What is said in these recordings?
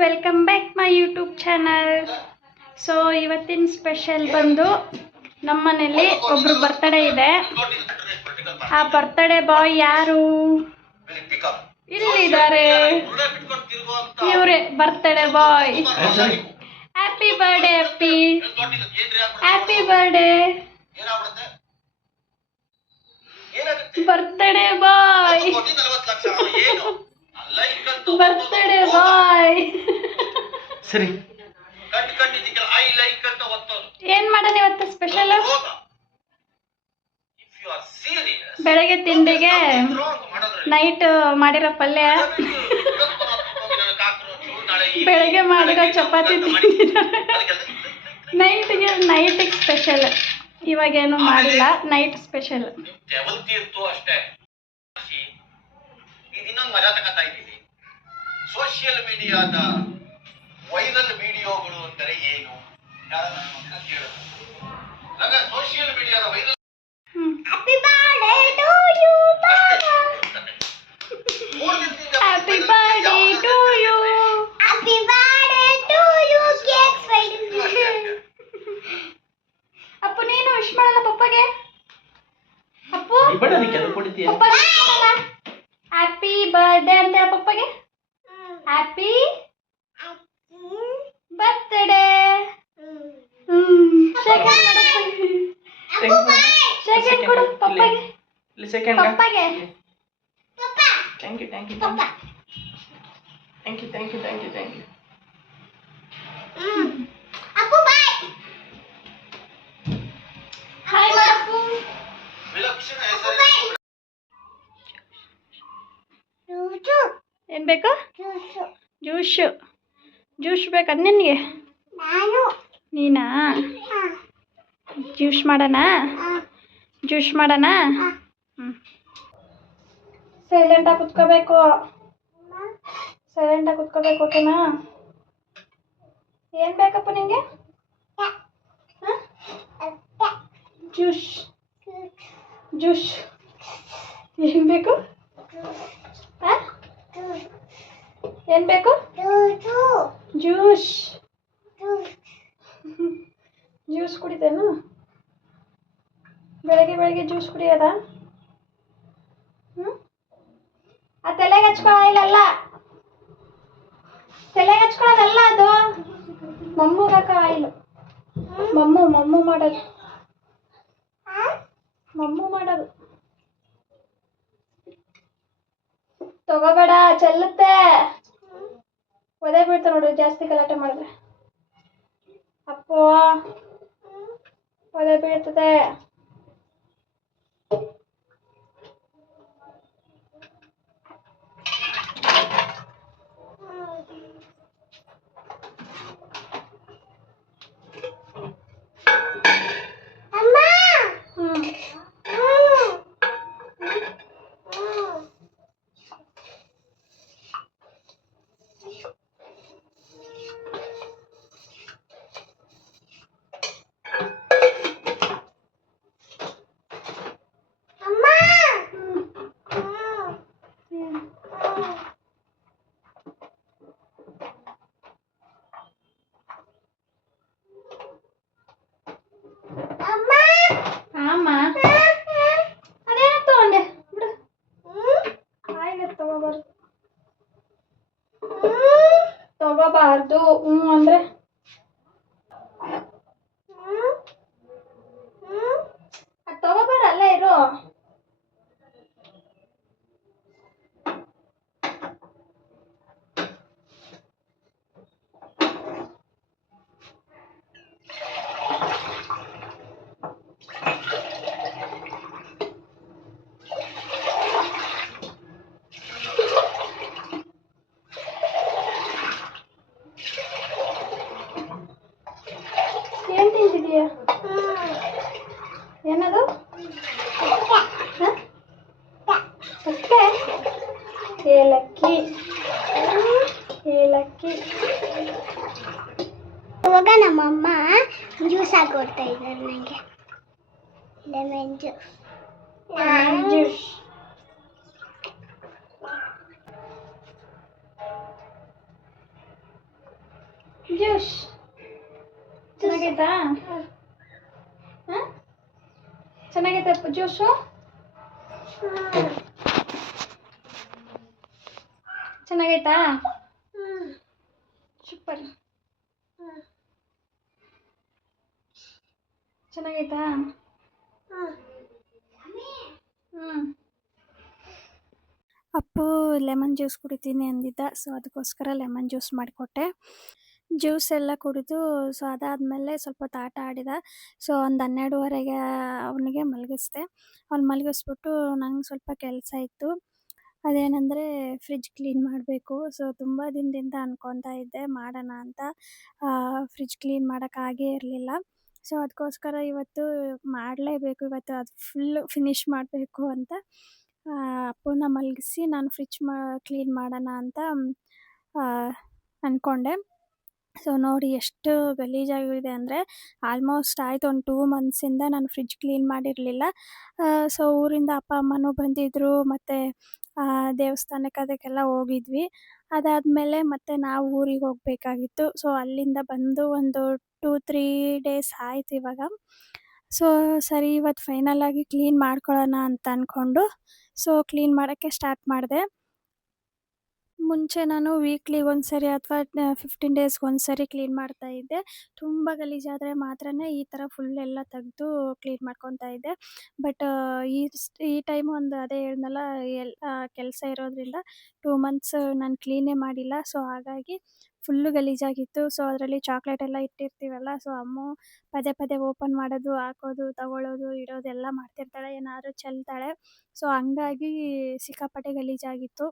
Welcome back my YouTube channel. So ಇವತ್ತಿನ special ಬಂದು ನಮ್ಮ ಮನೇಲಿ ಒಬ್ರು ಬರ್ತ್ಡೇ ಇದೆ. ಆ ಬರ್ತ್ಡೇ ಬಾಯ್ ಯಾರು? ಇಲ್ಲಿದ್ದಾರೆ, ಇವರೇ ಬರ್ತ್ಡೇ ಬಾಯ್. ಹ್ಯಾಪಿ ಬರ್ಡೇ ಅಪ್ಪಿ, ಹ್ಯಾಪಿ ಬರ್ಡೇ ಬರ್ತ್ಡೇ ಬಾಯ್, ಬರ್ತ್ಡೇ ಬಾಯ್. ಸರಿ, ಏನ್ ಮಾಡೋಣ ಇವತ್ತು ಸ್ಪೆಷಲ್? ಬೆಳಗ್ಗೆ ತಿಂಡಿಗೆ ನೈಟ್ ಮಾಡಿರೋ ಪಲ್ಯ, ಬೆಳಗ್ಗೆ ಮಾಡಿರೋ ಚಪಾತಿ ನೈಟಿಗೆ ಸ್ಪೆಷಲ್. ಇವಾಗೇನು ಮಾಡಿಲ್ಲ, ನೈಟ್ ಸ್ಪೆಷಲ್. ಇನ್ನೊಂದು ಮಜಾ ತಗೋತಾ ಇದ್ದೀವಿ. ಸೋಷಿಯಲ್ ಮೀಡಿಯಾದ ವೈರಲ್ ವಿಡಿಯೋಗಳು ಅಂದರೆ ಏನು? ಕೇಳೋದು ಸೋಷಿಯಲ್ ಮೀಡಿಯಾದ viral. Happy birthday to you, happy birthday to you, happy birthday to you. Appu ನೀನು ವಿಶ್ ಮಾಡಲ್ಲ ಪಪ್ಪಗೆ? ಅಪ್ಪು ಪಪ್ಪ ಹ್ಯಾಪಿ ಬರ್ಡೇ ಅಂತ ಹೇಳ ಪಪ್ಪಗೆ. Happy birthday. ಸೆಕೆಂಡ್ ಕೊಡು ಪಪ್ಪಗೆ. ಪಪ್ಪಗೆ thank you. Appu bye. Hi ಮಾಡಪ್ಪು. ಏನ್ ಬೇಕು? ಜ್ಯೂಸ್ ಬೇಕಾ ನಿನಗೆ? ನೀನಾ? ಜ್ಯೂಸ್ ಮಾಡೋಣ. ಸೈಲೆಂಟಾಗಿ ಕುತ್ಕೋಬೇಕು, ಓಕೆನಾ? ಏನ್ ಬೇಕಪ್ಪ ನಿಂಗೆ? ಜ್ಯೂಸ್ ಏನ್ ಬೇಕು? ಏನ್ ಬೇಕು? ಜ್ಯೂಸ್ ಕುಡಿತೇನು? ಬೆಳಗ್ಗೆ ಜ್ಯೂಸ್ ಕುಡಿಯೋದಾ? ಆ ತಲೆಗೆ ಹಚ್ಕೊಳ್ಳೋದಿಲ್ಲ, ತಲೆಗೆ ಹಚ್ಕೊಳ್ಳೋದಲ್ಲ ಅದು. ಮಮ್ಮೂಗಕ್ಕ ಆಯಿಲ್, ಮಮ್ಮು ಮಾಡೋದು. ತಗೋಬೇಡ, ಚೆಲ್ಲುತ್ತೆ. ಒದೆ ಬೀಳ್ತಾ ನೋಡು ಜಾಸ್ತಿ ಗಲಾಟೆ ಮಾಡಿದ್ರೆ. ಅಪ್ಪು ಒದೆ ಬೀಳ್ತದೆ. ತಗೋಬಾರ್ದು ಅಂದ್ರೆ ತಗೋಬೇಡ, ಅಲ್ಲೇ ಇರು. ಏನ್ ತಿಂತಿದೀಯ? ಏನದು? ಸಕ್ಕರೆ? ಏಲಕ್ಕಿ. ಇವಾಗ ನಮ್ಮಮ್ಮ ಜ್ಯೂಸ್ ಹಾಕೊಡ್ತಾ ಇದ್ದಾರೆ ನನಗೆ, ಲೆಮನ್ ಜ್ಯೂಸ್. ಜ್ಯೂಸ್ ಚೆನ್ನಾಗೈತಾ? ಹಾಂ, ಚೆನ್ನಾಗೈತೆ ಅಪ್ಪ ಜ್ಯೂಸು? ಚೆನ್ನಾಗೈತಾ? ಸೂಪರ್. ಚೆನ್ನಾಗೈತಾ? ಅಪ್ಪು ಲೆಮನ್ ಜ್ಯೂಸ್ ಕುಡಿತೀನಿ ಅಂದಿದ್ದ, ಸೊ ಅದಕ್ಕೋಸ್ಕರ ಲೆಮನ್ ಜ್ಯೂಸ್ ಮಾಡಿಕೊಟ್ಟೆ. ಜ್ಯೂಸ್ ಎಲ್ಲ ಕುಡಿದು ಸೊ ಅದಾದಮೇಲೆ ಸ್ವಲ್ಪ ಹೊತ್ತು ಆಟ ಆಡಿದ. ಸೊ ಒಂದು 12:30ಗೆ ಅವನಿಗೆ ಮಲಗಿಸ್ದೆ. ಅವ್ನು ಮಲಗಿಸ್ಬಿಟ್ಟು ನಂಗೆ ಸ್ವಲ್ಪ ಕೆಲಸ ಇತ್ತು. ಅದೇನೆಂದರೆ ಫ್ರಿಡ್ಜ್ ಕ್ಲೀನ್ ಮಾಡಬೇಕು. ಸೊ ತುಂಬ ದಿನದಿಂದ ಅನ್ಕೊತಾ ಇದ್ದೆ ಮಾಡೋಣ ಅಂತ. ಫ್ರಿಡ್ಜ್ ಕ್ಲೀನ್ ಮಾಡೋಕ್ಕಾಗೇ ಇರಲಿಲ್ಲ. ಸೊ ಅದಕ್ಕೋಸ್ಕರ ಇವತ್ತು ಮಾಡಲೇಬೇಕು. ಇವತ್ತು ಅದು ಫುಲ್ಲು ಫಿನಿಷ್ ಮಾಡಬೇಕು ಅಂತ ಅಪ್ಪನ ಮಲಗಿಸಿ ನಾನು ಫ್ರಿಡ್ಜ್ ಕ್ಲೀನ್ ಮಾಡೋಣ ಅಂತ ಅಂದ್ಕೊಂಡೆ. ಸೊ ನೋಡಿ ಎಷ್ಟು ಗಲೀಜಾಗಿದೆ ಅಂದರೆ ಆಲ್ಮೋಸ್ಟ್ ಆಯಿತು ಒಂದು 2 ಮಂತ್ಸಿಂದ ನಾನು ಫ್ರಿಡ್ಜ್ ಕ್ಲೀನ್ ಮಾಡಿರಲಿಲ್ಲ. ಸೊ ಊರಿಂದ ಅಪ್ಪ ಅಮ್ಮನೂ ಬಂದಿದ್ದರು, ಮತ್ತು ದೇವಸ್ಥಾನಕ್ಕೆ ಅದಕ್ಕೆಲ್ಲ ಹೋಗಿದ್ವಿ. ಅದಾದಮೇಲೆ ಮತ್ತೆ ನಾವು ಊರಿಗೆ ಹೋಗಬೇಕಾಗಿತ್ತು. ಸೊ ಅಲ್ಲಿಂದ ಬಂದು ಒಂದು 2-3 ಡೇಸ್ ಆಯ್ತು ಇವಾಗ. ಸೊ ಸರಿ ಇವತ್ತು ಫೈನಲಾಗಿ ಕ್ಲೀನ್ ಮಾಡ್ಕೊಳ್ಳೋಣ ಅಂತ ಅಂದ್ಕೊಂಡು ಸೊ ಕ್ಲೀನ್ ಮಾಡೋಕ್ಕೆ ಸ್ಟಾರ್ಟ್ ಮಾಡಿದೆ. ಮುಂಚೆ ನಾನು ವೀಕ್ಲಿ ಒಂದ್ಸರಿ ಅಥವಾ 15 ಡೇಸ್ಗೆ ಒಂದ್ಸರಿ ಕ್ಲೀನ್ ಮಾಡ್ತಾಯಿದ್ದೆ. ತುಂಬ ಗಲೀಜಾದರೆ ಮಾತ್ರನೇ ಈ ಥರ ಫುಲ್ ಎಲ್ಲ ತೆಗೆದು ಕ್ಲೀನ್ ಮಾಡ್ಕೊತಾ ಇದ್ದೆ. ಬಟ್ ಈ ಟೈಮ್ ಒಂದು ಅದೇ ಹೇಳಿದ್ನಲ್ಲ, ಕೆಲಸ ಇರೋದ್ರಿಂದ 2 ಮಂತ್ಸ್ ನಾನು ಕ್ಲೀನೇ ಮಾಡಿಲ್ಲ. ಸೊ ಹಾಗಾಗಿ ಫುಲ್ಲು ಗಲೀಜಾಗಿತ್ತು. ಸೊ ಅದರಲ್ಲಿ ಚಾಕ್ಲೇಟ್ ಎಲ್ಲ ಇಟ್ಟಿರ್ತೀವಲ್ಲ, ಸೊ ಅಮ್ಮ ಪದೇ ಪದೇ ಓಪನ್ ಮಾಡೋದು, ಹಾಕೋದು, ತಗೊಳ್ಳೋದು, ಇಡೋದು ಎಲ್ಲ ಮಾಡ್ತಿರ್ತಾಳೆ, ಏನಾದರೂ ಚೆಲ್ತಾಳೆ. ಸೊ ಹಂಗಾಗಿ ಸಿಕ್ಕಾಪಟ್ಟೆ ಗಲೀಜಾಗಿತ್ತು.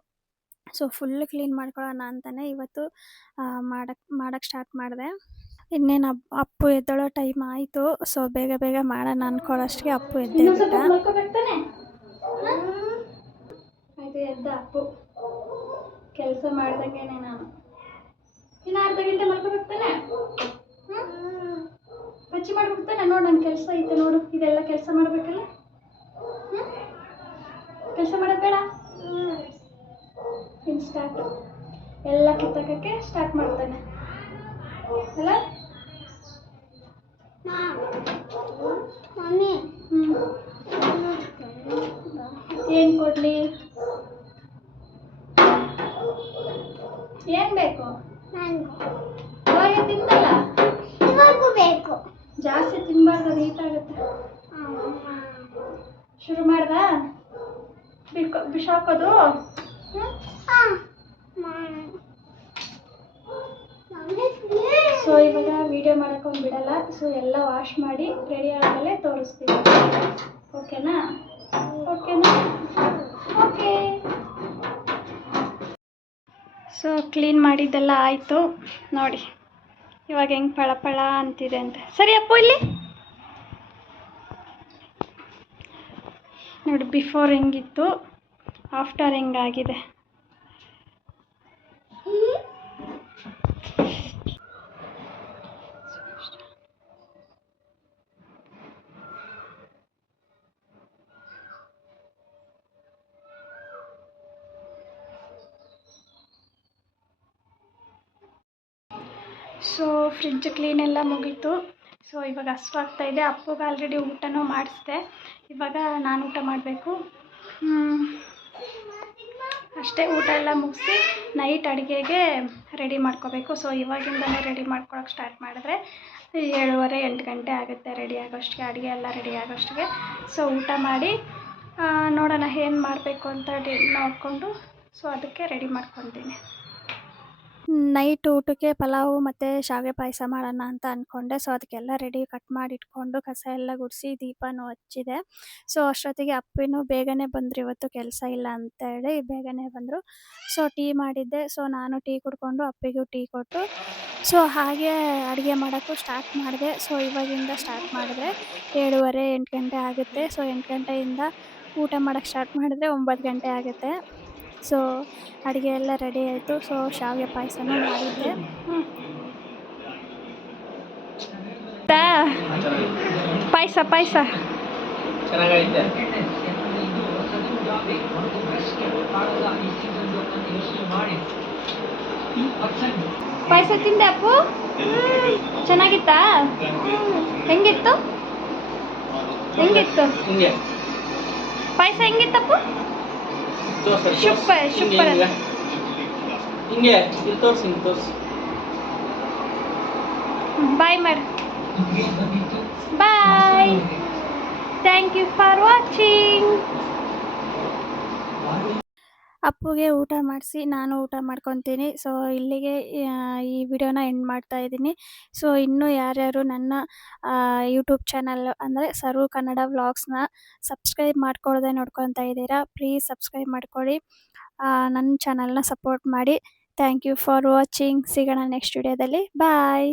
ಸೊ ಫುಲ್ ಕ್ಲೀನ್ ಮಾಡ್ಕೊಳ್ಳೋಣ ಅಂತಲೇ ಇವತ್ತು ಮಾಡೋಕ್ಕೆ ಸ್ಟಾರ್ಟ್ ಮಾಡಿದೆ. ಇನ್ನೇನು ಅಪ್ಪು ಎದ್ದೇಳೋ ಟೈಮ್ ಆಯಿತು. ಸೊ ಬೇಗ ಬೇಗ ಮಾಡೋಣ ಅಂದ್ಕೊಳ್ಳೋಷ್ಟಿಗೆ ಅಪ್ಪು ಎದ್ದೇ ಬಿಟ್ಟ. ಆಯಿತು, ಎದ್ದ ಅಪ್ಪು. ಕೆಲಸ ಮಾಡ್ದಂಗೆನೆ ನಾನು ಇನ್ನು ಅರ್ಧ ಗಂಟೆ ಮಲ್ಕೋಬೇಕ್ತಾನೆ. ಬಚ್ಚಿ ಮಾಡ್ಬಿಡ್ತಾನೆ. ನೋಡು ನನ್ನ ಕೆಲಸ ಐತೆ ನೋಡು, ಇದೆಲ್ಲ ಕೆಲಸ ಮಾಡಬೇಕಲ್ಲ. ಕೆಲಸ ಮಾಡೋದು ಬೇಡ. ಇನ್ನು ಸ್ಟಾರ್ಟು ಎಲ್ಲ ಕಿತ್ತಕ್ಕೆ ಸ್ಟಾರ್ಟ್ ಮಾಡ್ತಾನೆ ಅಲ್ಲ ಮಮ್ಮಿ. ಏನು ಕೊಡಲಿ? ಏನು ಬೇಕು? ಇವಾಗ ತಿಂತಲ್ಲ, ಇವಾಗೂ ಬೇಕು. ಜಾಸ್ತಿ ತಿನ್ನಬಾರ್ದು, ಅದು ಹೀಟಾಗುತ್ತೆ. ಶುರು ಮಾಡ್ದಾ ಬಿಸಾಕೋದು? ಸೊ ಇವಾಗ ವಿಡಿಯೋ ಮಾಡೋಕ್ಕೊಂದು ಬಿಡಲ್ಲ. ಸೊ ಎಲ್ಲ ವಾಶ್ ಮಾಡಿ ರೆಡಿ ಆದಮೇಲೆ ತೋರಿಸ್ತೀನಿ. ಓಕೆನಾ? ಓಕೆನಾ? ಓಕೆ. ಸೊ ಕ್ಲೀನ್ ಮಾಡಿದ್ದೆಲ್ಲ ಆಯಿತು ನೋಡಿ. ಇವಾಗ ಹೆಂಗೆ ಪಳ ಅಂತಿದೆ ಅಂತ. ಸರಿ ಅಪ್ಪು, ಇಲ್ಲಿ ನೋಡಿ, ಬಿಫೋರ್ ಹೆಂಗಿತ್ತು, ಆಫ್ಟರ್ ಹೆಂಗಾಗಿದೆ. ಸೊ ಫ್ರಿಡ್ಜ್ ಕ್ಲೀನ್ ಎಲ್ಲ ಮುಗೀತು. ಸೊ ಇವಾಗ ಹಸ್ವಾಗ್ತಾಯಿದೆ. ಅಪ್ಪಗೆ ಆಲ್ರೆಡಿ ಊಟನೂ ಮಾಡಿಸ್ದೆ. ಇವಾಗ ನಾನು ಊಟ ಮಾಡಬೇಕು ಅಷ್ಟೇ. ಊಟ ಎಲ್ಲ ಮುಗಿಸಿ ನೈಟ್ ಅಡುಗೆಗೆ ರೆಡಿ ಮಾಡ್ಕೋಬೇಕು. ಸೊ ಇವಾಗಿಂದಲೇ ರೆಡಿ ಮಾಡ್ಕೊಳಕ್ಕೆ ಸ್ಟಾರ್ಟ್ ಮಾಡಿದ್ರೆ 7:30-8 ಗಂಟೆ ಆಗುತ್ತೆ ರೆಡಿ ಆಗೋಷ್ಟಿಗೆ, ಅಡುಗೆ ಎಲ್ಲ ರೆಡಿ ಆಗೋಷ್ಟಿಗೆ. ಸೊ ಊಟ ಮಾಡಿ ನೋಡೋಣ ಏನು ಮಾಡಬೇಕು ಅಂತ ನೋಡಿಕೊಂಡು ಸೊ ಅದಕ್ಕೆ ರೆಡಿ ಮಾಡ್ಕೊತೀನಿ. ನೈಟ್ ಊಟಕ್ಕೆ ಪಲಾವು ಮತ್ತು ಶಾವಿಗೆ ಪಾಯಸ ಮಾಡೋಣ ಅಂತ ಅಂದ್ಕೊಂಡೆ. ಸೊ ಅದಕ್ಕೆಲ್ಲ ರೆಡಿ ಕಟ್ ಮಾಡಿ ಇಟ್ಕೊಂಡು ಕಸ ಎಲ್ಲ ಗುಡಿಸಿ ದೀಪನೂ ಹಚ್ಚಿದೆ. ಸೊ ಅಷ್ಟೊತ್ತಿಗೆ ಅಪ್ಪಿನೂ ಬೇಗನೆ ಬಂದರು. ಇವತ್ತು ಕೆಲಸ ಇಲ್ಲ ಅಂತೇಳಿ ಬೇಗನೆ ಬಂದರು. ಸೊ ಟೀ ಮಾಡಿದ್ದೆ. ಸೊ ನಾನು ಟೀ ಕುಡ್ಕೊಂಡು ಅಪ್ಪಿಗೂ ಟೀ ಕೊಟ್ಟು ಸೊ ಹಾಗೆ ಅಡುಗೆ ಮಾಡೋಕ್ಕೂ ಸ್ಟಾರ್ಟ್ ಮಾಡಿದೆ. ಸೊ ಇವಾಗಿಂದ ಸ್ಟಾರ್ಟ್ ಮಾಡಿದ್ರೆ 7:30-8 ಗಂಟೆ ಆಗುತ್ತೆ. ಸೊ 8 ಗಂಟೆಯಿಂದ ಊಟ ಮಾಡೋಕ್ಕೆ ಸ್ಟಾರ್ಟ್ ಮಾಡಿದ್ರೆ 9 ಗಂಟೆ ಆಗುತ್ತೆ. ಸೊ ಅಡುಗೆ ಎಲ್ಲ ರೆಡಿ ಆಯಿತು. ಸೊ ಶಾವಿಗೆ ಪಾಯಸನೂ ಮಾಡಿದ್ದೆ. ಪಾಯಸ ಚೆನ್ನಾಗೈತೆ. ಪಾಯಸ ತಿಂದೆ ಅಪ್ಪು? ಚೆನ್ನಾಗಿತ್ತಾ? ಹೆಂಗಿತ್ತು? ಹೆಂಗಿತ್ತು ಹಿಂಗೆ ಪಾಯಸ? ಹೆಂಗಿತ್ತಪ್ಪ? ಸೂಪರ್ ಸೂಪರ್ ಅಂತ. ಹಿಂಗೆ ಇಲ್ಲಿ ತೋರಿಸಿ, ಹಿಂಗೆ ತೋರಿಸಿ. ಬಾಯ್ ಮಾಡು. Bye. Thank you for watching. ಅಪ್ಪುಗೆ ಊಟ ಮಾಡಿಸಿ ನಾನು ಊಟ ಮಾಡ್ಕೊತೀನಿ. ಸೊ ಇಲ್ಲಿಗೆ ಈ ವಿಡಿಯೋನ ಎಂಡ್ ಮಾಡ್ತಾ ಇದ್ದೀನಿ. ಸೊ ಇನ್ನೂ ಯಾರ್ಯಾರು ನನ್ನ ಯೂಟ್ಯೂಬ್ ಚಾನಲ್ ಅಂದರೆ ಸರ್ವ ಕನ್ನಡ ವ್ಲಾಗ್ಸ್ನ ಸಬ್ಸ್ಕ್ರೈಬ್ ಮಾಡ್ಕೊಳ್ಳದೆ ನೋಡ್ಕೊತಾ ಇದ್ದೀರಾ, ಪ್ಲೀಸ್ ಸಬ್ಸ್ಕ್ರೈಬ್ ಮಾಡ್ಕೊಳ್ಳಿ. ನನ್ನ ಚಾನಲ್ನ ಸಪೋರ್ಟ್ ಮಾಡಿ. Thank you for watching. ಸಿಗೋಣ ನೆಕ್ಸ್ಟ್ ವಿಡಿಯೋದಲ್ಲಿ. ಬಾಯ್.